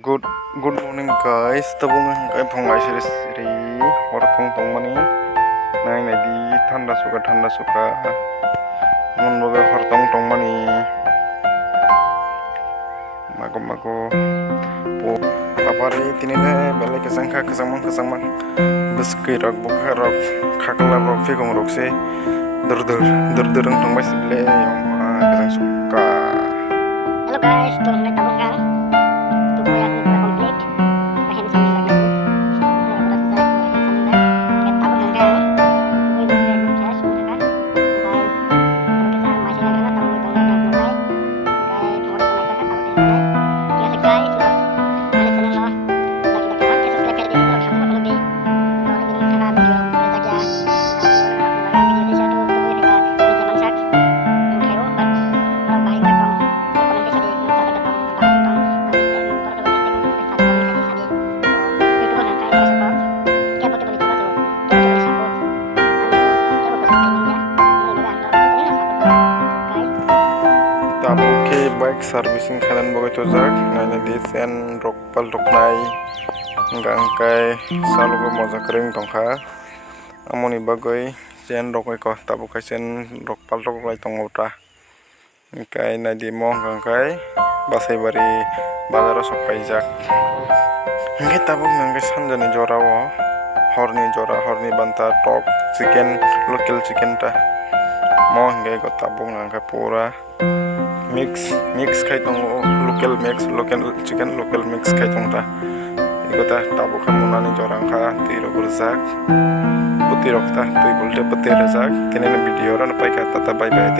Good good morning guys. Tabung kai phongai siri siri hor tong mani nai nai di thanda suka mon boga hor tong mani mago po papari tinine bele kesang mang beski rok bukha rok khakla rok phigong rok se dur tong bai sile yong kesang suka. Halo guys, turun dari tabung kan? Tubuh yang udah komplit. Pakai sambil lagi. Udah selesai, pakai sambil lagi. Kita tabung kan? Tubuh yang udah komplit sudah kan? Mulai tabung kita masih lagi kan? Tabung itu udah mulai. Mulai pengurus mulai kan? Tabung kita mulai. Kita selesai, sudah. Balik sana loh. Lagi kita subscribe di sini loh. Kamu perlu di. Kalau di sini kan video saja. Kalau video di satu tubuh yang kita meja bangsak. Kayu, kalau baik kan? Tabung ke bike servicing kalian bagai tu jak nanya di sen rok pal rok nai enggak angkai selalu gue mau kering tongka amoni bagai sen rok ko tabung kai sen rok pal rok lai tong uta angkai nai di mo angkai basai bari bazar sok pai jak angkai tabung angkai sanjani jora wo horni banta top chicken local chicken ta mo angkai ko tabung angkai pura mix kai tong local chicken local mix kai tong ta ikota tabu kan munani jorang kha tiro burzak puti rokta tui bulte pete razak tinene video ran pai ka tata bye bye.